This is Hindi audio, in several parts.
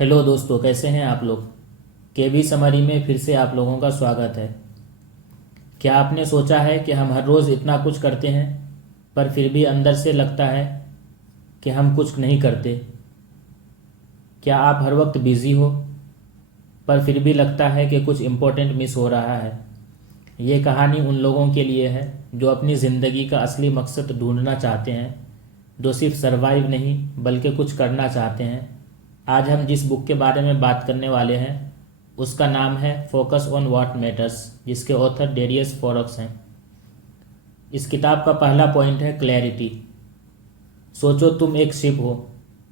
हेलो दोस्तों, कैसे हैं आप लोग। केबी समरी में फिर से आप लोगों का स्वागत है। क्या आपने सोचा है कि हम हर रोज़ इतना कुछ करते हैं पर फिर भी अंदर से लगता है कि हम कुछ नहीं करते। क्या आप हर वक्त बिज़ी हो पर फिर भी लगता है कि कुछ इम्पोर्टेंट मिस हो रहा है। ये कहानी उन लोगों के लिए है जो अपनी ज़िंदगी का असली मकसद ढूंढना चाहते हैं, जो सिर्फ सरवाइव नहीं बल्कि कुछ करना चाहते हैं। आज हम जिस बुक के बारे में बात करने वाले हैं उसका नाम है फोकस ऑन व्हाट मैटर्स, जिसके ऑथर डेरियस फोरक्स हैं। इस किताब का पहला पॉइंट है क्लैरिटी। सोचो तुम एक शिप हो,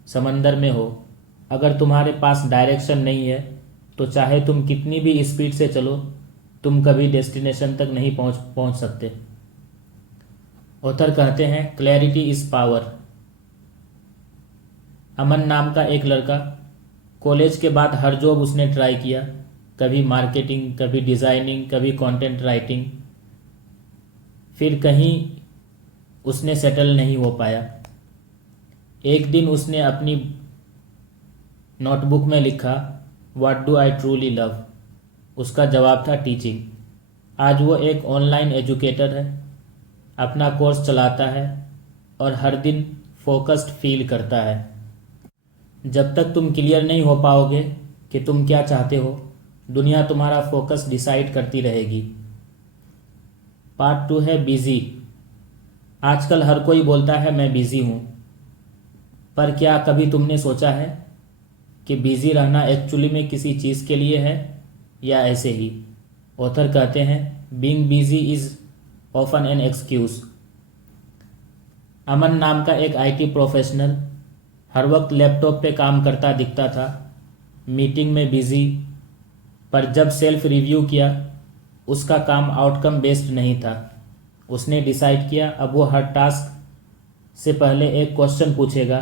समंदर में हो। अगर तुम्हारे पास डायरेक्शन नहीं है तो चाहे तुम कितनी भी स्पीड से चलो, तुम कभी डेस्टिनेशन तक नहीं पहुंच सकते। ऑथर कहते हैं क्लैरिटी इज पावर। अमन नाम का एक लड़का, कॉलेज के बाद हर जॉब उसने ट्राई किया, कभी मार्केटिंग, कभी डिज़ाइनिंग, कभी कंटेंट राइटिंग, फिर कहीं उसने सेटल नहीं हो पाया। एक दिन उसने अपनी नोटबुक में लिखा, what do I truly love. उसका जवाब था टीचिंग। आज वो एक ऑनलाइन एजुकेटर है, अपना कोर्स चलाता है और हर दिन फोकस्ड फील करता है। जब तक तुम क्लियर नहीं हो पाओगे कि तुम क्या चाहते हो, दुनिया तुम्हारा फोकस डिसाइड करती रहेगी। पार्ट 2 है बिजी। आजकल हर कोई बोलता है मैं बिजी हूँ, पर क्या कभी तुमने सोचा है कि बिजी रहना एक्चुअली में किसी चीज़ के लिए है या ऐसे ही। ऑथर कहते हैं being busy is often an excuse. Aman नाम का एक आईटी प्रोफेशनल हर वक्त लैपटॉप पे काम करता दिखता था, मीटिंग में बिजी, पर जब सेल्फ रिव्यू किया उसका काम आउटकम बेस्ड नहीं था। उसने डिसाइड किया अब वो हर टास्क से पहले एक क्वेश्चन पूछेगा,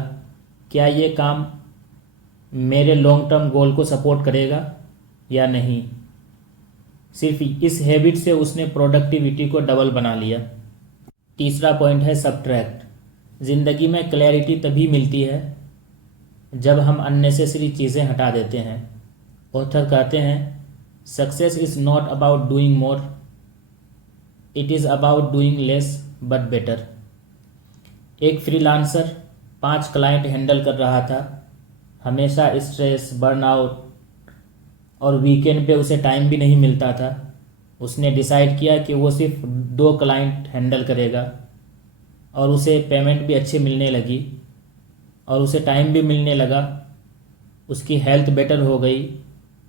क्या ये काम मेरे लॉन्ग टर्म गोल को सपोर्ट करेगा या नहीं। सिर्फ इस हैबिट से उसने प्रोडक्टिविटी को डबल बना लिया। तीसरा पॉइंट है सब्ट्रैक्ट। ज़िंदगी में क्लैरिटी तभी मिलती है जब हम अननेसेसरी चीज़ें हटा देते हैं। ऑथर कहते हैं success is not about doing more, it is about doing less but better. एक फ्रीलांसर 5 क्लाइंट हैंडल कर रहा था, हमेशा स्ट्रेस, बर्नआउट और वीकेंड पे उसे टाइम भी नहीं मिलता था। उसने डिसाइड किया कि वो सिर्फ 2 क्लाइंट हैंडल करेगा और उसे पेमेंट भी अच्छी मिलने लगी और उसे टाइम भी मिलने लगा। उसकी हेल्थ बेटर हो गई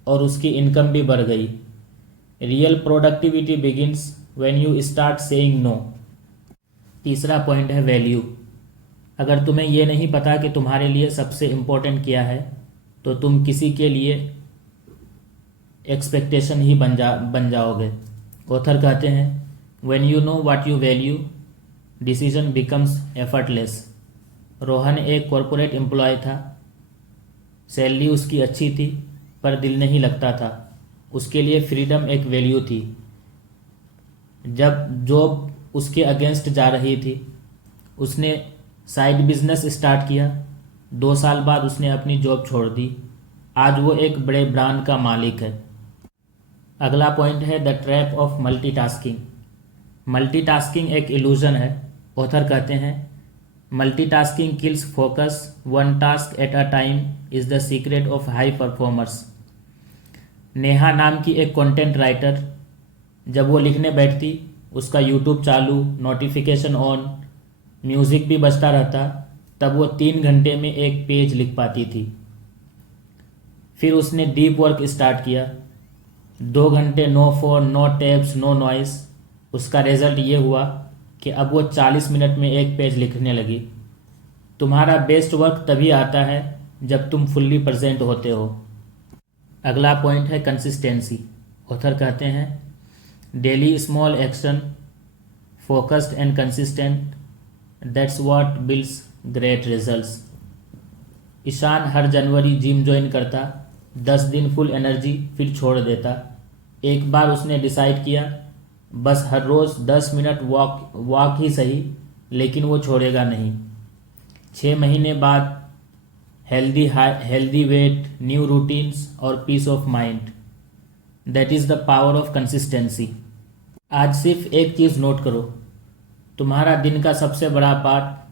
और उसकी इनकम भी बढ़ गई। Real productivity begins when you start saying no. तीसरा पॉइंट है वैल्यू। अगर तुम्हें ये नहीं पता कि तुम्हारे लिए सबसे इम्पोर्टेंट क्या है तो तुम किसी के लिए एक्सपेक्टेशन ही बन जाओगे। ऑथर कहते हैं when you know what you value, decision becomes effortless. Rohan एक कॉरपोरेट एम्प्लॉय था, सैलरी उसकी अच्छी थी पर दिल नहीं लगता था। उसके लिए फ्रीडम एक वैल्यू थी। जब जॉब उसके अगेंस्ट जा रही थी उसने साइड बिजनेस स्टार्ट किया। 2 साल बाद उसने अपनी जॉब छोड़ दी। आज वो एक बड़े ब्रांड का मालिक है। अगला पॉइंट है the trap of multitasking. Multitasking एक इल्यूजन है। ऑथर कहते हैं multitasking kills focus, one task at a time is the secret of high performers. Neha नाम की एक कंटेंट राइटर, जब वो लिखने बैठती उसका यूट्यूब चालू, नोटिफिकेशन ऑन, म्यूज़िक भी बजता रहता, तब वो 3 घंटे में एक पेज लिख पाती थी। फिर उसने डीप वर्क स्टार्ट किया। 2 घंटे no phone, no tabs, no noise. उसका रिजल्ट ये हुआ कि अब वो 40 मिनट में एक पेज लिखने लगी। तुम्हारा बेस्ट वर्क तभी आता है जब तुम फुल्ली प्रेजेंट होते हो। अगला पॉइंट है कंसिस्टेंसी। ऑथर कहते हैं daily small action, focused and consistent, that's what builds great results. Ishan हर जनवरी जिम ज्वाइन करता, 10 दिन फुल एनर्जी, फिर छोड़ देता। एक बार उसने डिसाइड किया बस हर रोज़ 10 मिनट वॉक ही सही, लेकिन वो छोड़ेगा नहीं। 6 महीने बाद हेल्दी वेट, न्यू रूटीन्स और peace of mind. That is the power of consistency. आज सिर्फ एक चीज़ नोट करो, तुम्हारा दिन का सबसे बड़ा पार्ट